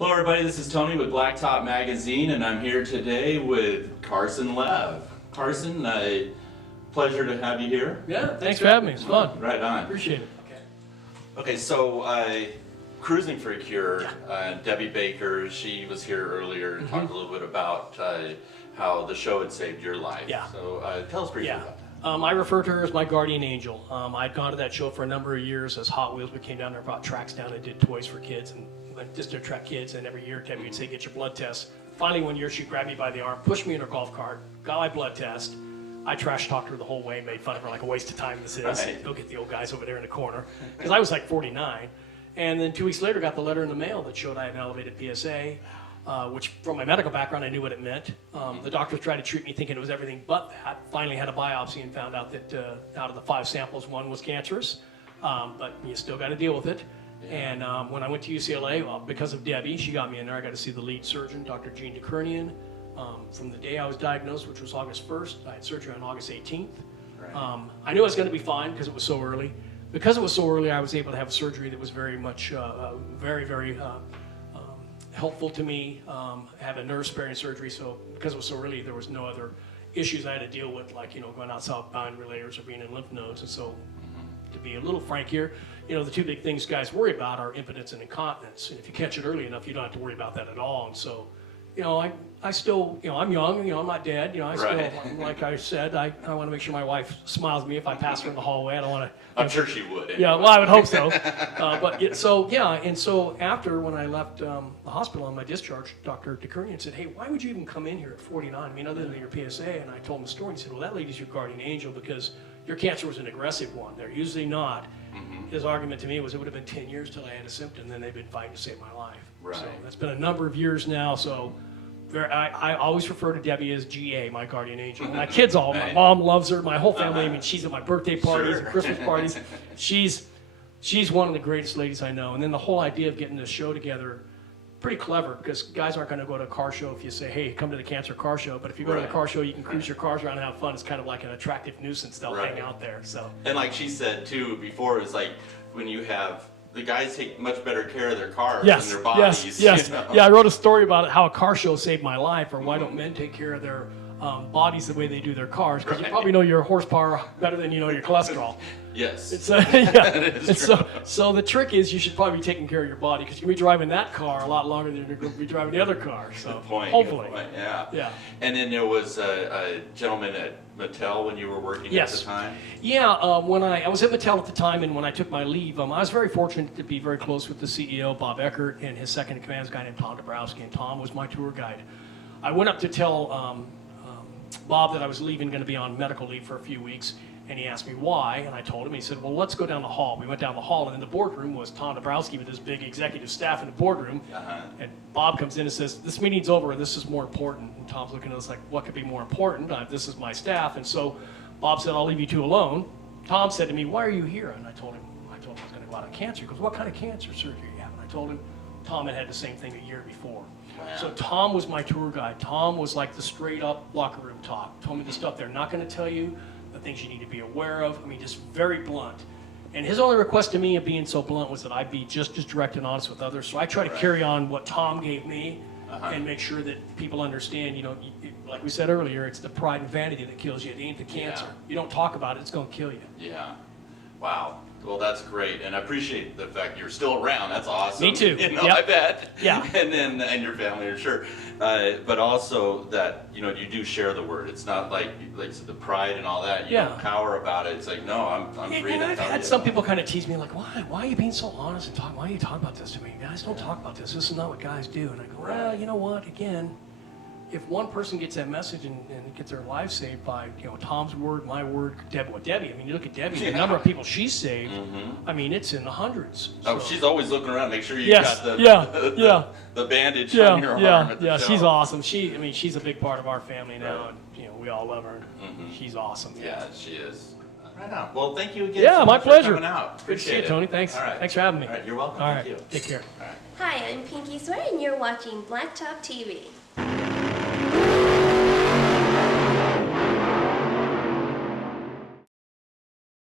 Hello everybody, this is Tony with Blacktop Magazine, and I'm here today with Carson Lev. Carson, pleasure to have you here. Yeah, thanks for having me. It's fun. Right on. Appreciate it. Okay, so Cruising for a Cure, Debbie Baker, she was here earlier and talked a little bit about how the show had saved your life. Yeah. So tell us briefly about that. I refer to her as my guardian angel. I'd gone to that show for a number of years as Hot Wheels came down there, brought tracks down and did toys for kids and just to attract kids. And every year Debbie would say, get your blood test. Finally, one year she grabbed me by the arm, pushed me in her golf cart, got my blood test. I trash talked her the whole way, made fun of her like a waste of time this is. Right. Go get the old guys over there in the corner. Because I was like 49. And then 2 weeks later got the letter in the mail that showed I had an elevated PSA. Which from my medical background, I knew what it meant. The doctors tried to treat me thinking it was everything but that. Finally had a biopsy and found out that out of the 5 samples, 1 was cancerous. But you still got to deal with it. Yeah. And when I went to UCLA, well, because of Debbie, she got me in there. I got to see the lead surgeon, Dr. Jean DeKernian. From the day I was diagnosed, which was August 1st, I had surgery on August 18th. Right. I knew I was going to be fine because it was so early. Because it was so early, I was able to have a surgery that was very much, very helpful to me. I have a nerve sparing surgery, so because it was so early, there was no other issues I had to deal with, like going out southbound relators or being in lymph nodes. And so, to be a little frank here, the 2 big things guys worry about are impotence and incontinence. And if you catch it early enough, you don't have to worry about that at all. And so, I still, I'm young, I'm not dead, I still, Right. like I said, I want to make sure my wife smiles at me if I pass her in the hallway. I don't want to. I'm sure she would. Anyway. Yeah, well, I would hope so. And so after when I left the hospital on my discharge, Dr. DeKernian said, hey, why would you even come in here at 49? I mean, other than your PSA. And I told him the story. He said, well, that lady's your guardian angel because your cancer was an aggressive one. They're usually not. His argument to me was it would have been 10 years till I had a symptom, then they've been fighting to save my life. Right. So that's been a number of years now. So I always refer to Debbie as GA, my guardian angel. My kids all, my mom loves her, my whole family. I mean, she's at my birthday parties and Christmas parties. She's one of the greatest ladies I know. And then the whole idea of getting this show together, pretty clever, because guys aren't going to go to a car show if you say, hey, come to the cancer car show. But if you go to the car show, you can cruise your cars around and have fun. It's kind of like an attractive nuisance. They'll hang out there. So. And like she said too before, it's like when you have the guys take much better care of their cars than their bodies. Yes. Yeah, I wrote a story about it, how a car show saved my life, or why don't men take care of their bodies the way they do their cars? Because you probably know your horsepower better than you know your cholesterol. Yes. It's so the trick is you should probably be taking care of your body because you can be driving that car a lot longer than you're going to be driving the other car. So good point. Hopefully. Good point. Yeah. Yeah. And then there was a gentleman at Mattel when you were working at the time? Yeah, when I was at Mattel at the time, and when I took my leave, I was very fortunate to be very close with the CEO, Bob Eckert, and his second in command was a guy named Tom Dabrowski, and Tom was my tour guide. I went up to tell Bob that I was going to be on medical leave for a few weeks, and he asked me why, and I told him. He said, well, let's go down the hall. We went down the hall, and in the boardroom was Tom Dabrowski with his big executive staff in the boardroom, and Bob comes in and says, this meeting's over, this is more important. And Tom's looking at us like, what could be more important? This is my staff. And so Bob said, I'll leave you 2 alone. Tom said to me, why are you here? And I told him I was going to go out on cancer. He goes, what kind of cancer surgery you have? And I told him Tom had the same thing a year before. Wow. So Tom was my tour guide. Tom was like the straight up locker room talk. Told me the stuff they're not going to tell you, the things you need to be aware of. I mean, just very blunt. And his only request to me of being so blunt was that I be just as direct and honest with others. So I try to carry on what Tom gave me and make sure that people understand, like we said earlier, it's the pride and vanity that kills you. It ain't the cancer. Yeah. You don't talk about it, it's going to kill you. Yeah. Wow. Well, that's great, and I appreciate the fact you're still around. That's awesome. Me too. I bet. Yeah. And your family, I'm sure. But also that you do share the word. It's not like the pride and all that. You have power about it. It's like no, I'm free to tell you. I've had some people kind of tease me like, why are you being so honest and talk? Why are you talking about this to me? Guys don't talk about this. This is not what guys do. And I go, well, you know what? Again, if one person gets that message and gets their life saved by Tom's word, my word, Debbie. I mean, you look at Debbie, the number of people she's saved. I mean, it's in the hundreds. Oh, so. She's always looking around, make sure you got the bandage on your arm. Yeah, she's awesome. She's a big part of our family now, and we all love her. She's awesome. Yeah, she is. Right on. Well, thank you again. Yeah, so my much pleasure. For coming out. Good to see you, Tony. Thanks. All right. Thanks for having me. All right, you're welcome. All right. Thank you. Take care. All right. Hi, I'm Pinky Swear, and you're watching Blacktop TV.